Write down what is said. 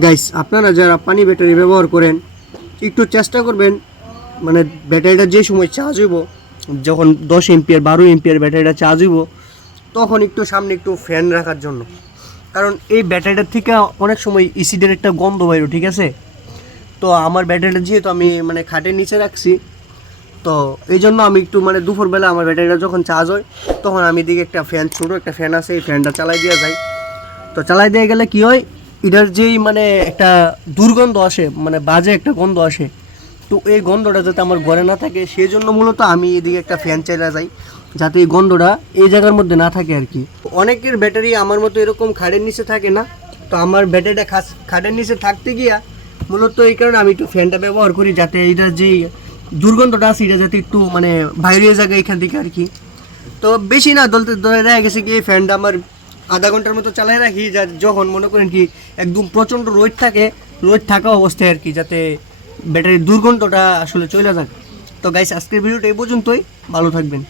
Guys আপনারা যারা পানি ব্যাটারি ব্যবহার করেন একটু চেষ্টা করবেন মানে ব্যাটারিটা যে সময় চার্জ হইব, যখন 10 এম্পিয়ার 12 এম্পিয়ার ব্যাটারিটা চার্জ হইব তখন একটু সামনে একটু ফ্যান রাখার জন্য। কারণ এই ব্যাটারিটার থেকে অনেক সময় এসিডের একটা গন্ধ বাইরো, ঠিক আছে? তো আমার ব্যাটারিটা যেহেতু আমি মানে খাটের নিচে রাখছি, তো এই জন্য আমি একটু মানে দুপুরবেলা আমার ব্যাটারিটা যখন চার্জ হয় তখন আমি দিকে একটা ফ্যান, ছোটো একটা ফ্যান আছে, এই ফ্যানটা চালাই দেওয়া যায়। তো চালাই দিয়ে গেলে কি হয়, এটার যেই মানে একটা দুর্গন্ধ আসে, মানে বাজে একটা গন্ধ আসে, তো এই গন্ধটা যাতে আমার ঘরে না থাকে সেই জন্য মূলত আমি এদিকে একটা ফ্যান চালা যাই, যাতে এই গন্ধটা এই জায়গার মধ্যে না থাকে আর কি। অনেকের ব্যাটারি আমার মতো এরকম খাটের নিচে থাকে না, তো আমার ব্যাটারিটা খাটের নিচে থাকতে গিয়া মূলত এই কারণে আমি একটু ফ্যানটা ব্যবহার করি, যাতে এইটার যেই দুর্গন্ধটা আছে এটা যাতে একটু মানে বাইরে জায়গায় এখান থেকে আর কি। তো বেশি না ধরতে ধরে দেখা গেছে কি এই ফ্যানটা আমার আধা ঘন্টার মতো চালাই রাখি, যা যখন মনে করেন কি একদম প্রচণ্ড রোদ থাকে, রোদ থাকা অবস্থায় আর কি, যাতে ব্যাটারির দুর্গন্ধটা আসলে চলে যায়। তো গাইস আজকের ভিডিওটা এই পর্যন্তই, ভালো থাকবেন।